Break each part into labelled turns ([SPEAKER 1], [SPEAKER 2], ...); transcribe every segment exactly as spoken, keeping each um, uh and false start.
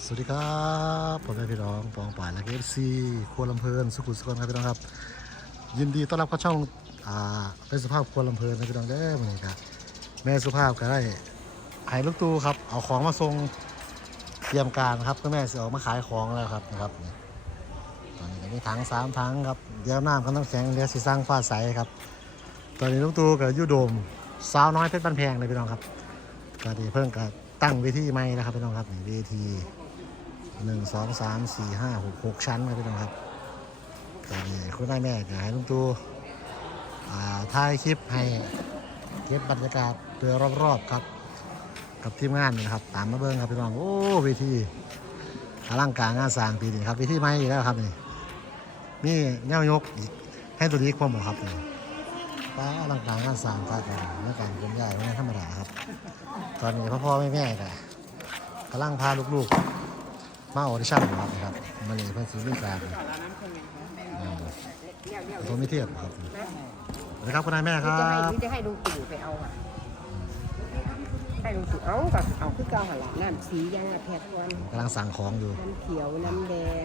[SPEAKER 1] สวัสดีครับผมเป็นพี่น้องปองป่ายและเอฟซีครัวลำเพลินสุขุมสกลครับพี่น้องครับยินดีต้อนรับเข้าช่องอ่าเป็นสุภาพครัวลำเพลินนะพี่น้องเด้อวันนี้ครับแม่สุภาพก็ได้ให้ลูกตูครับเอาของมาส่งเตรียมการครับก็แม่จะออกมาขายของแล้วครับนะครับตอนนี้ก็มีถังสามถังครับเดี๋ยวน้ำกันน้ำแข็งเดี๋ยวสีสร้างฟ้าใสครับตอนนี้ลูกตูกับยูโดมสาวน้อยเพชรบ้านแพงเลยพี่น้องครับก็ดีเพิ่งก็ตั้งเวทีใหม่นะครับพี่น้องครับนี่เวทีหนึ่งสองสามสี่ห้าหกหกชั้นครับพี่น้องครับตอนนี้คุณนายแม่ก็ให้ลุงตู่ถ่ายคลิปให้เก็บบรรยากาศโดยรอบๆครับกับทีมงานนะครับตามมาเบิ้งครับพี่น้องโอ้เวทีอลังการงานสร้างปีนี้ครับเวทีใหม่อีกแล้วครับนี่นี่แนวยกอีกให้ตัวนี้ความเหมาะครับนี่ป้าอลังการงานสร้างครับในการขนย้ายไม่ธรรมดาครับตอนนี้พ่อพ่อแม่แม่ก็กำลังพาลูกๆมาออดิชั่นครับนะครับมาเลยเพื่อซื้อเรื่องการผมไม่เทียบครับนะครับคุณนายแม่ครับ
[SPEAKER 2] จะให้จะให้ลุงตู่ไปเอาอ่ะให้ลุงตู่เอากับเอาคือเก่าหันหลังน้ำสียังอ่ะแพทวัน
[SPEAKER 1] กำลังสั่งของอยู่
[SPEAKER 2] น้ำเขียวน้ำแดง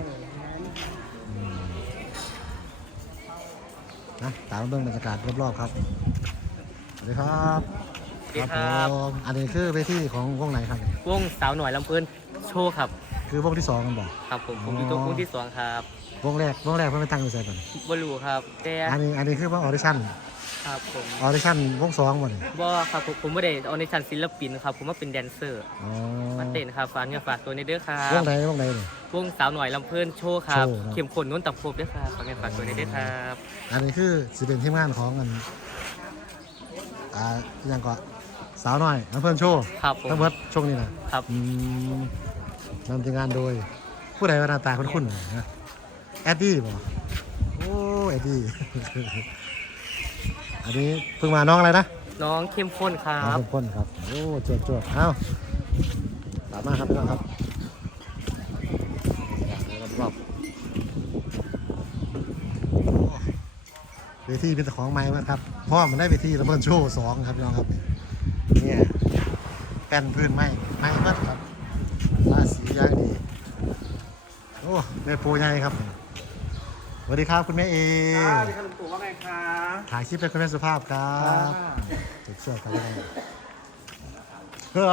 [SPEAKER 2] น้
[SPEAKER 1] นะตามเบื้องบรรยากาศรอบๆครับสวัสดีครับ
[SPEAKER 3] สวัสดีครับ
[SPEAKER 1] ผมอันนี้คือเวทีของวงไหนครับ
[SPEAKER 3] วงสาวหน่อยลำเพลินโชว์ครับ
[SPEAKER 1] คือวงที่สองกันบอก
[SPEAKER 3] ครับผมผมอยู่ตัววงที่สองครับ
[SPEAKER 1] วงแรกวงแรกเพิ่งไปตั้งอยู่ใส่ก่อน
[SPEAKER 3] บลูครับแต่
[SPEAKER 1] อันนี้อันนี้คือว่าออดิชั่น
[SPEAKER 3] ครับผม
[SPEAKER 1] ออดิชั่นวงสองหมดเลย
[SPEAKER 3] บ่ครับผมผมไม่ได้ออในชั้นศิลปินครับผมว่าเป็นแดนเซอร์
[SPEAKER 1] อ๋อ
[SPEAKER 3] มาเต้นครับฝากเนื้อฝากตัวในเด้อครั
[SPEAKER 1] ว
[SPEAKER 3] บ
[SPEAKER 1] งไหนวงไหนเนี่ยว
[SPEAKER 3] งสาวหน่อยลำเพลินโชว์ครับ
[SPEAKER 1] โชว์ครับ
[SPEAKER 3] เข้มข้นนุ่นตับครบเด้อครับฝากเนื้อฝากตัวในเด้อครับ
[SPEAKER 1] อันนี้คือสิเป็นทีมงานของอันอ่าอยังก็สาวน้อยน้ำเพิ่นโชว์
[SPEAKER 3] ครับผม
[SPEAKER 1] ทั้งหมดช่วงนี้นะครับ อืมนำทีมงานโดย ผู้ใดว่าหน้าตาคุ้นๆนะแอดดี้บ่โอ้แอดดี้ อันนี้เพิ่งมาน้องอะไรนะ
[SPEAKER 3] น้องเข้มข้นครั
[SPEAKER 1] น้อง
[SPEAKER 3] บ
[SPEAKER 1] เข้มข้นครับโอ้จวดจวดเอ้าตามมาครับพี่น้องครับรอบๆเวทีเป็นแต่ของไม้มากครับเพราะว่ามันได้เวทีระเบิดโชว์สองครับพี่น้องครับเนี่ยแป้นพื้นไม้ไม้มัดครับราสีย่างดีโอ้แม่โพใหญ่ครับสวัสดีครับคุณแม่เอ
[SPEAKER 4] สวัสดีครับลุงตู่ว่าไงคะ
[SPEAKER 1] ถ่ายคลิปให้คุณแม่สุภาพครับจุดเสื้อครับพี่น้องเฮ้อ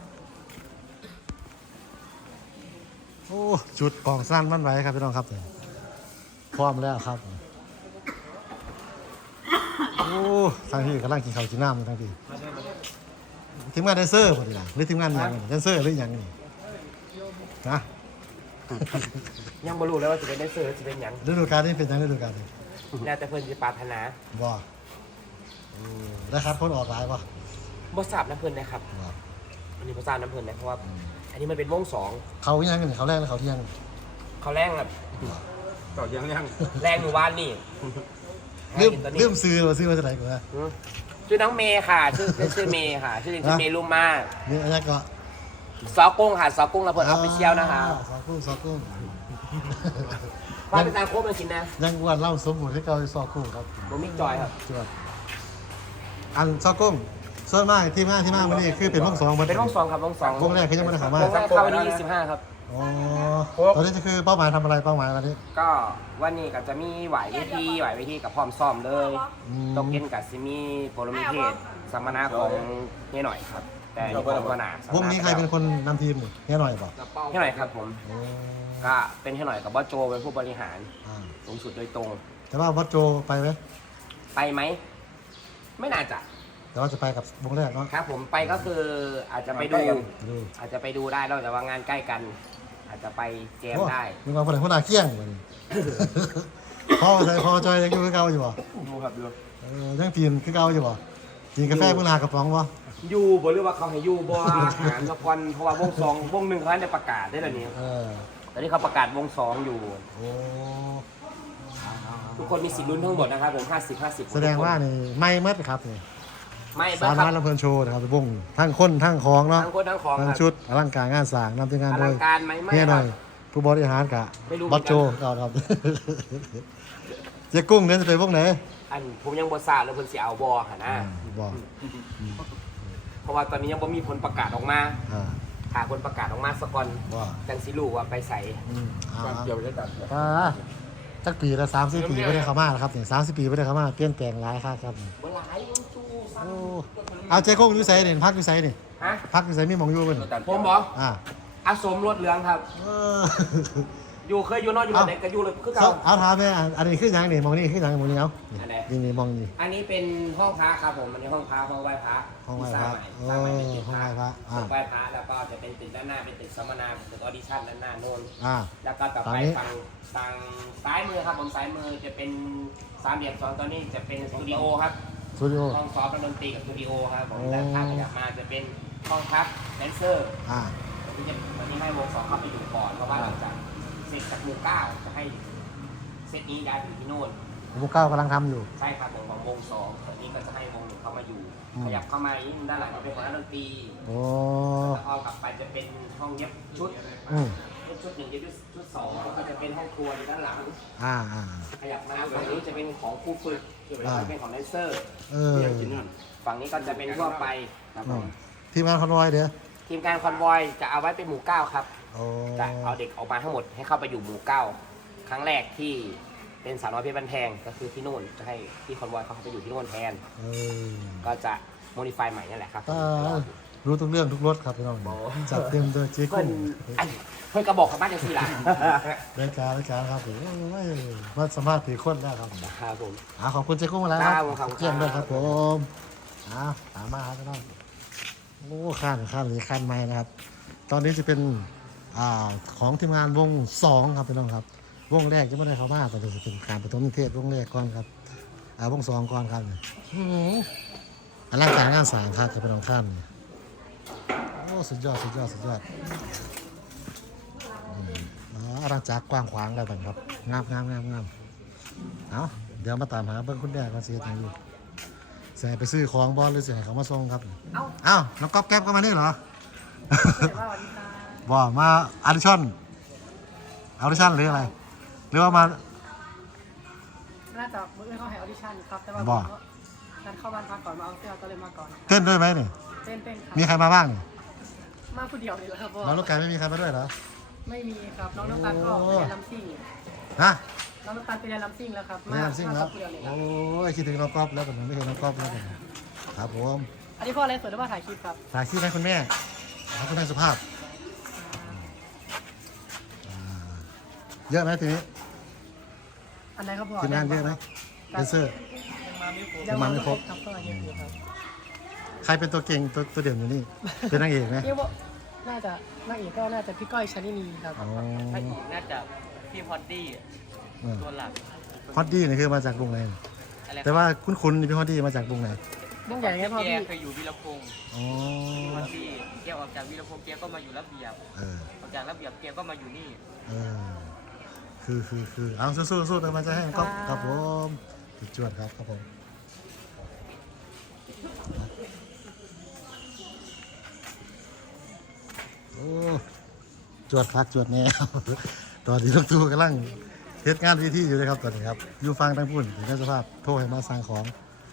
[SPEAKER 1] โอ้จุดกล่องสั้นมันไว้ครับพี่น้องครับพร้อมแล้วครับโอ้ทางที่กำลังกินข้าวกินน้ำอยู่ทางที่ทีมงานแดนเซอร์พอดีนะหรือทีมงานอย่างแดนเซอร์หรืออย่างนี้นะ
[SPEAKER 4] ยังบรรลุแล้วว่าจะเป็นแดนเซอร์จะเป็นหยัง
[SPEAKER 1] ฤดูกาลนี้เป็นยังฤดูกาลนี้
[SPEAKER 4] แล้วแต่เพิ่นจะปรารถนา
[SPEAKER 1] บ่ได้ครับคนออกหลายป่ะ
[SPEAKER 4] บ่ทราบน้ำเพิ่นนะครับ
[SPEAKER 1] บ่
[SPEAKER 4] อันนี้บ่ทราบน้ำเพิ่นนะเพราะว่าอันนี้มันเป็นวงสอง
[SPEAKER 1] เขายังกันเขาแรกแล้วเขาเที่ยง
[SPEAKER 4] เขาแรงแบบต่อยังยังแรงอยู่ว่านนี่
[SPEAKER 1] ลืมลืมซื้อมาซื้อมาจากไหนกูนะ
[SPEAKER 4] อืมชื่อน้องเมย์ค่ะชื่อชื่อเมย์ค่ะชื่อจริงชื่อเมย์ลุ่มมาก
[SPEAKER 1] นี่อันนี้ก็
[SPEAKER 4] ซอกุ้งค่ะซอกุ้งระเบิดออฟฟิเชียลนะคะ
[SPEAKER 1] สองกุ้งสองกุ้ง
[SPEAKER 4] ว่าเป็นตามโค้ดมากินนะ
[SPEAKER 1] ยังอ้วนเล่าสมบูรณ์ที่เกาสองกุ้งครับ
[SPEAKER 4] ผมมิกจอยครับ
[SPEAKER 1] จวดอันสองกุ้งส่วนมากที่มาที่มาวันนี้คือเป็นวงสองหมด
[SPEAKER 4] เป็นวงสองครับวงสอง
[SPEAKER 1] วงแรกคือยังไม่ได้เข้ามาว
[SPEAKER 4] งแรกเข้าวันที่ยี่สิบห้าครับ
[SPEAKER 1] อ๋อตอนนี้จะคือเป้าหมายทำอะไรเป้าหมายวันนี้
[SPEAKER 4] ก็วันนี้ก็จะมีไหวเวทีไหวเวทีกับพร้อมซ้อมเลย
[SPEAKER 1] อืม
[SPEAKER 4] ตกเย็นกับซิมีโปรมิเทศสัมมนาของเฮียหน่อยครับ แต่อันนี่ผมก็หนาว
[SPEAKER 1] งนี้ใครเป็นคนนำทีมนี่เฮียหน่อยเปล่า
[SPEAKER 4] เฮียหน่อยครับผม
[SPEAKER 1] โอ้
[SPEAKER 4] ก็เป็นเฮียหน่อยกับบอสโจเป็นผู้บริหาร
[SPEAKER 1] อ่า
[SPEAKER 4] สูงสุดโดยตรง
[SPEAKER 1] แต่ว่าวัดโจไปไหม
[SPEAKER 4] ไปไหม ไม่น่าจะ
[SPEAKER 1] แต่ว่าจะไปกับวงแรกเนาะ
[SPEAKER 4] ครับผมไปก็คืออาจจะไปดู
[SPEAKER 1] ดู
[SPEAKER 4] อาจจะไปดูได้แล้วแต่ว่างานใกล้กัน อาจจะไปแจมได้
[SPEAKER 1] มีความคนไหนคนหนาเกี้ยงวันนี้ พ่อใจพ่อจอยยังอยู่คือเก่าอยู่ป่ะ
[SPEAKER 4] ดูครับดู
[SPEAKER 1] เออยังทีมคือเก่าอยู่ป่ะกินกาแฟเพิ่งลากระป๋องป่ะ
[SPEAKER 4] อยู่บ่หรือว่าเขาให้อยู่บ่อาหารละครเพราะว่าวงสองวงหนึ่งเขาได้ประกาศได้แล้วนี้
[SPEAKER 1] เออ
[SPEAKER 4] ตอนนี้เขาประกาศวงสองอยู่
[SPEAKER 1] โอ้
[SPEAKER 4] ทุกคนมีสิทธิ์ลุ้นทั้งหมดนะครับผมห้าสิบ ห้าสิบ
[SPEAKER 1] แสดงว่านี่ไม่มัดครับนี่
[SPEAKER 4] ไม่
[SPEAKER 1] สาว
[SPEAKER 4] ครั
[SPEAKER 1] น้อยลำเพลินโชว์นะครับวงทั้งคนทั้งของเนาะ
[SPEAKER 4] ทั้งคนทั้งของ
[SPEAKER 1] ทั้ง
[SPEAKER 4] ครับ
[SPEAKER 1] ชุดอลังการงานสร้างนำทีมงาน
[SPEAKER 4] อ
[SPEAKER 1] โด
[SPEAKER 4] ลั
[SPEAKER 1] ย
[SPEAKER 4] งการไหมไม่
[SPEAKER 1] เนี่ยห
[SPEAKER 4] ค
[SPEAKER 1] น่
[SPEAKER 4] รั
[SPEAKER 1] อบ ยผู้บริหารกะ
[SPEAKER 4] ไม่รู้
[SPEAKER 1] บอสโจ
[SPEAKER 4] เหมือนกัน
[SPEAKER 1] ก่อนครับ เจ๊กุ้งเนี่ยจะไปวงไหน
[SPEAKER 4] อันผมยังบ่ทราบแล้วเพิ่นสิเอาบ่ค่ะนะ
[SPEAKER 1] อ่าบอก
[SPEAKER 4] เพราะว่าตอนนี้ยังบ่มีผลประกาศออกมา
[SPEAKER 1] อ่า
[SPEAKER 4] หาคนประกาศออกมาสกอน
[SPEAKER 1] ว่า
[SPEAKER 4] จังสิลูกว่าไปใส่
[SPEAKER 1] อืมอ่า
[SPEAKER 5] ความเกี่ยวได้ตัด
[SPEAKER 1] ป้าจักปีละสามสิบปีไม่ได้เข้ามาแล้วครับเนี่ยสามสิบปีไม่ได้เข้ามาเปลี่ยนแปลงหลายครับครับ
[SPEAKER 4] บ่หลายมันจู้ซ้
[SPEAKER 1] โอ้เอาเจ๊โค้งอยู่ไสเนี่ยพักอยู่ไสนี่
[SPEAKER 4] ำฮะ
[SPEAKER 1] พักอยู่ไสมีหมองอยู่เพิ่น
[SPEAKER 4] ผมบอก
[SPEAKER 1] อ่า
[SPEAKER 4] อาสมรถเหลืองครับ
[SPEAKER 1] เออ
[SPEAKER 4] อยู่เคยอยู่นอนอยู่รถเด็กก็อยู่เลยคือ
[SPEAKER 1] เอา
[SPEAKER 4] เก่า
[SPEAKER 1] เอาถามแม่อันนี้คือหยังนี่มองนี่คือหยังมองนี่เอา
[SPEAKER 4] อันไหน
[SPEAKER 1] นี่นี่มองนี่
[SPEAKER 4] อันนี้เป็นห้องพระครับผมอันนี้ห้องพระห้องไหว้พระ
[SPEAKER 1] ห้องไหว้พระ
[SPEAKER 4] สร้างใหม่สร้างใหม่เป็นตึก
[SPEAKER 1] โอ้ห้องไหว้พระอ่า
[SPEAKER 4] ตึกไหว้พระแล้วก็จะเป็นตึกด้านหน้าเป็นตึกสัมมนาเป็นตึกออดิชั่นด้านหน้าโน่น
[SPEAKER 1] อ่า
[SPEAKER 4] แล้วก็ต่อ
[SPEAKER 1] ฝั่
[SPEAKER 4] ไป
[SPEAKER 1] งนี้
[SPEAKER 4] ฝั่งฝั่งซ้ายมือครับผมซ้ายมือจะเป็นสามเหลี่ยมสองตอนนี้จะเป็นสตูดิโอครับ
[SPEAKER 1] สตูดิโอ
[SPEAKER 4] ห้องซ้อมดนตรีกับสตูดิโอครับผม
[SPEAKER 1] โอ้
[SPEAKER 4] ด้านข้างขยับมาจะเป็นห้องพักแดนเซอร์
[SPEAKER 1] อ่า
[SPEAKER 4] วันนี้จะวันนี้ให้วงสองเข้าไปอยู่ก่อนเพราะว่าหลังจากเสร็จจากหมู่เก้าจะให้เซตนี้ย้ายไปอยู่ที่โน่น
[SPEAKER 1] หมู่เก้ากำลังทำอยู่
[SPEAKER 4] ใช่ครับผมของวงสองตอนนี้ก็จะให้วงหนึ่งเข้ามาอยู่
[SPEAKER 1] อืม
[SPEAKER 4] ขยับเข้ามาอีกด้านหลังจะเป็นของนักดนตรี
[SPEAKER 1] โอ้
[SPEAKER 4] แล้วเอากลับไปจะเป็นห้องเย็บชุด
[SPEAKER 1] อืม
[SPEAKER 4] เย็บชุดหนึ่งเย็บชุดสองแล้วก็จะเป็นห้องครัวอยู่ด้านหลัง
[SPEAKER 1] อ่าอ่า
[SPEAKER 4] ขยับมาฝั่งนี้จะเป็นของครูฝึก
[SPEAKER 1] อ่า
[SPEAKER 4] จะเป็นของแดนเซอร์
[SPEAKER 1] เออ
[SPEAKER 4] ฝั่งนี้ก็จะเป็นทั่วไปครับผ
[SPEAKER 1] อืม
[SPEAKER 4] ม
[SPEAKER 1] ทีมงานคอนวอยเดี๋ยว
[SPEAKER 4] ทีมการคอนวอยจะเอาไว้เป็นหมู่เก้าครับ
[SPEAKER 1] โอ้
[SPEAKER 4] จะเอาเด็กออกมาทั้งหมดให้เข้าไปอยู่หมู่เก้าครั้งแรกที่เป็นสาวน้อยเพชรบ้านแพงก็คือที่นู่นจะให้ที่คอนวอยเขาเข้าไปอยู่ที่นู่นแทน
[SPEAKER 1] เออ
[SPEAKER 4] ก็จะโมดิฟายใหม่นั่นแหละครับ
[SPEAKER 1] ป้ารู้ทุกเรื่องทุกรสครับพี่น้องจัดเต็มโดยเจ๊
[SPEAKER 4] เพื่
[SPEAKER 1] กุ้
[SPEAKER 4] อน
[SPEAKER 1] ง
[SPEAKER 4] อันเพื่อนกระบอกกับบ้านจังซี่ล่ะ
[SPEAKER 1] รายการรายการครับผมโอ้ยมาสัมภาษณ์ผีคนแล้วครับ
[SPEAKER 4] ครับผม
[SPEAKER 1] อ่าขอบคุณเจ๊กุ้งมาแล้วค
[SPEAKER 4] ครั
[SPEAKER 1] รั
[SPEAKER 4] บบ ผมขอบคุณครับ
[SPEAKER 1] เจียมด้วยครับผมอ่าตามมาครับพี่น้องโอ้ข้านข้านหรือข้านไม้นะครับ ตอนนี้จะเป็นอ่าของทีมงานวงสองครับพี่น้องครับ วงแรกจะไม่ได้เข้ามาแต่จะเป็นการปฐมนิเทศวงแรกก่อนครับอ่าวงสองก่อนครับอื้อหืออลังการงานสร้างครับจะเป็นของท่านโอ้สุดยอดสุดยอดสุดยอดอืมอ๋ออาณาจักรกว้างขวางแล้วกันครับงามงามงามงามเอาเดี๋ยวมาตามหาเบิ้งคุณแม่ก่อนสิทางอยู่เสียไปซื้อของบอลหรือเสียเขามาส่งครับเอ้าเอ้าน้องก๊อฟแก๊บก็มานี่เหรอ บอกมาออดิชั่นออดิชั่นหรืออะไร หรือว่ามา
[SPEAKER 6] น่าจะเมื่อเขาให้ออดิชั่นครับ แต่ว่า
[SPEAKER 1] บ่
[SPEAKER 6] นัดเข้าบ้านพักก่อนมาเอาเสื้อก็เลยมาก่อน
[SPEAKER 1] เต้นด้วยไหมนี่
[SPEAKER 6] เต้นเต้นครับ
[SPEAKER 1] มีใครมาบ้างนี่
[SPEAKER 6] มาคนเดียวเลยครับพ่อ
[SPEAKER 1] น้องลูกไก่ไม่มีใครมาด้วยเหรอ
[SPEAKER 6] ไม่มีครับ น้องน้ำตาลก็
[SPEAKER 1] โอ้
[SPEAKER 6] ไปเรียนลำซิ่ง
[SPEAKER 1] ฮะ
[SPEAKER 6] น้องน้ำตาลไปเรียนลำซิ่งแล้วครับ
[SPEAKER 1] ไม่ทำซิ่งแล้ว
[SPEAKER 6] มาคนเดียวเลยค
[SPEAKER 1] โอ้
[SPEAKER 6] รับ
[SPEAKER 1] ยคิดถึงน้องก๊อฟแล้วผมไม่เห็นน้องก๊อฟแล้วผมครับผม
[SPEAKER 6] อันนี้พ่ออะไรสวยหรือว่าถ่ายคลิปครับ
[SPEAKER 1] ถ่ายคลิปให้คุณแม่ให้คุณแม่สุภาพอ่าเยอะไหมทีนี้
[SPEAKER 6] อันไหนครับพ่อ
[SPEAKER 1] ทีมงานเยอะไหมเดนเซอร์
[SPEAKER 6] ยังมาไม่ครบ
[SPEAKER 1] ยังมาไม่ครบ
[SPEAKER 6] ครับพ่อเยอะอยู่ครับ
[SPEAKER 1] ใครเป็นตัวเก่งตัวตัวเด่นอยู่นี่ เป็นนางเอกไหม
[SPEAKER 6] เรียกว่าน่าจะนางเอกก็น่าจะพี่ก้อยชานินีครับ
[SPEAKER 1] อ๋อ
[SPEAKER 3] พระเอกน่าจะพี่พอดดี้ตัวหลัก
[SPEAKER 1] ฮอตดี้นี่คือมาจากวงไหน
[SPEAKER 3] อะไร
[SPEAKER 1] แต่ว่าคุณคุณพี่ฮอตดี้มาจากวงไหน
[SPEAKER 6] วงใหญ่ไงพ่อ
[SPEAKER 3] แก
[SPEAKER 6] พี่
[SPEAKER 3] เคยอยู่วีรพงศ์
[SPEAKER 1] อ๋อ
[SPEAKER 3] พี่พอดดี้แกออกจากวีรพงศ์แกก็มาอยู่ระเบียบ
[SPEAKER 1] เออ
[SPEAKER 3] ออกจากระเบียบแกก็มาอยู่นี่
[SPEAKER 1] เออคือคือคือเอาสู้สู้สู้เป็นกำลังใจให้ครับครับผมจุดจวดครับครับผมโอ้จวดพักจวดแนว ตอนนี้ลูกตู้กำลังเฮ็ดงานวิธีอยู่เลยครับตอนนี้ครับอยู่ฟังทั้งพุ่นถึงได้สภาพโทรให้มาสั่งของ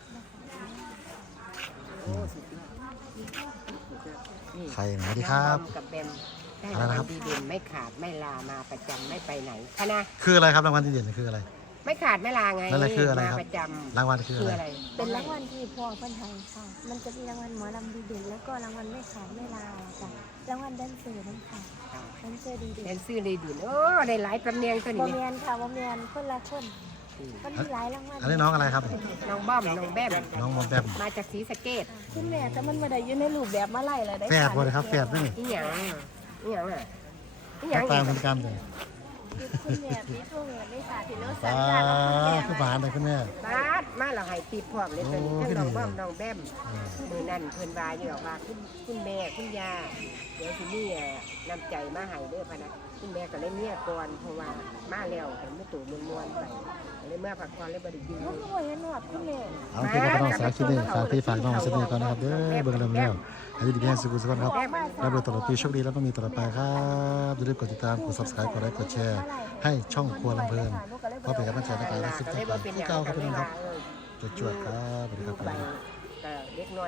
[SPEAKER 1] ใครไหนดีครับ
[SPEAKER 2] น้องอมกับแบมได้
[SPEAKER 1] อะไร
[SPEAKER 2] ราง
[SPEAKER 1] นะค
[SPEAKER 2] วั
[SPEAKER 1] รั
[SPEAKER 2] ล
[SPEAKER 1] บ
[SPEAKER 2] ดีเด่นไม่ขาดไม่ลามาประจำไม่ไปไหนคะนะ
[SPEAKER 1] คืออะไรครับรางวัลที่เด่นคืออะไร
[SPEAKER 2] ไม่ขาดไม่ลาไง
[SPEAKER 1] นั่นแหละคืออะไรครับ
[SPEAKER 2] มาประจำ
[SPEAKER 1] รางวัลคือ
[SPEAKER 2] คือ
[SPEAKER 1] อะ
[SPEAKER 2] อะไร ไร
[SPEAKER 7] เป็นรางวัลที่พ่อเพื่อนไทยค่ะ มันจะมีรางวัลหมอลำดีเด่นแล้วก็รางวัลไม่ขาดไม่ลาจ้ะรางวัลแดนเซอร์นั่นค่ะแดนเซอร์ดีเด่
[SPEAKER 2] แด
[SPEAKER 7] น
[SPEAKER 2] นซื่อเลยดุนโอ้ได้หลายตำแหน่งตัว
[SPEAKER 7] บอ
[SPEAKER 2] นี้
[SPEAKER 7] เมียนค่ะบอเมียนคนละคนมันมีหลายรางวัล
[SPEAKER 1] อันนี้น้องอะไรครับ
[SPEAKER 2] น้องบ้อมน้องแบม
[SPEAKER 1] น้องมอมแบม
[SPEAKER 2] มาจากศรีสะเกษ
[SPEAKER 7] คุณแม่แต่มันมาได้อยืนในรูปแบบมาไล่เลยได้
[SPEAKER 1] แฝดบ่เลยครับแฝดด้วยนี่
[SPEAKER 2] อีหยังอีหยังอ่ะอีห
[SPEAKER 1] แต
[SPEAKER 2] ยัง
[SPEAKER 1] กต่างกันกันเลย
[SPEAKER 7] คุณแม่พี่พวกเงินไม่ขาดที่โน้ตสั
[SPEAKER 1] ป้า
[SPEAKER 7] ญญาณของคุณแม่
[SPEAKER 1] คือหวานเลยคุณแม่
[SPEAKER 2] บาดมาเราให้ติดพร้อมเลยตัวนี้
[SPEAKER 1] โอ้
[SPEAKER 2] ทั้งน้อง
[SPEAKER 1] ดี
[SPEAKER 2] บ้อมน้องแบม
[SPEAKER 1] เออ
[SPEAKER 2] มือนั่นเพิ่นว่าอยู่ว่าคุณคุณแม่คุณยาเดี๋ยวสิมีอ่ะน้ำใจมาให้เด้อพะนะคุณแม่ก็เลยเมียก่อนเพราะว่ามาแล้วเห็นมือตู่มวนๆไปก็เลยเมื่อพักผ่อนเลยบ่ได้อยู่
[SPEAKER 7] เขาก็บอกให้นวดคุณแม่
[SPEAKER 1] เอาที่กับน้องสาวคิดนี่ฝากพี่ฝากน้องเสนอก่อนนะครับเด้อเบิ่งเริ่มแล้วอายุดีแน่สุขสุขครับรับรู้ตลอดปีโชคดีแล้วก็มีตลอดไปครับอย่าลืมกดติดตามกด ซับสไครบ์ กดไลค์กดแชร์ให้ช่องครัวลำเพลินเพราะเป็นกำลังใจในการรับสิบ
[SPEAKER 2] ก็
[SPEAKER 1] ต่
[SPEAKER 2] เลย
[SPEAKER 1] อ
[SPEAKER 2] บ่
[SPEAKER 1] ไป
[SPEAKER 2] เป็นห
[SPEAKER 1] ที่
[SPEAKER 2] ยัง
[SPEAKER 1] เก้าครับ
[SPEAKER 2] ก็
[SPEAKER 1] พี่
[SPEAKER 2] เลย
[SPEAKER 1] น้องค
[SPEAKER 2] ว่า
[SPEAKER 1] รับ
[SPEAKER 2] เออ
[SPEAKER 1] จวดๆครับสวัสดีครับ
[SPEAKER 2] ไปก็เล็กน้อย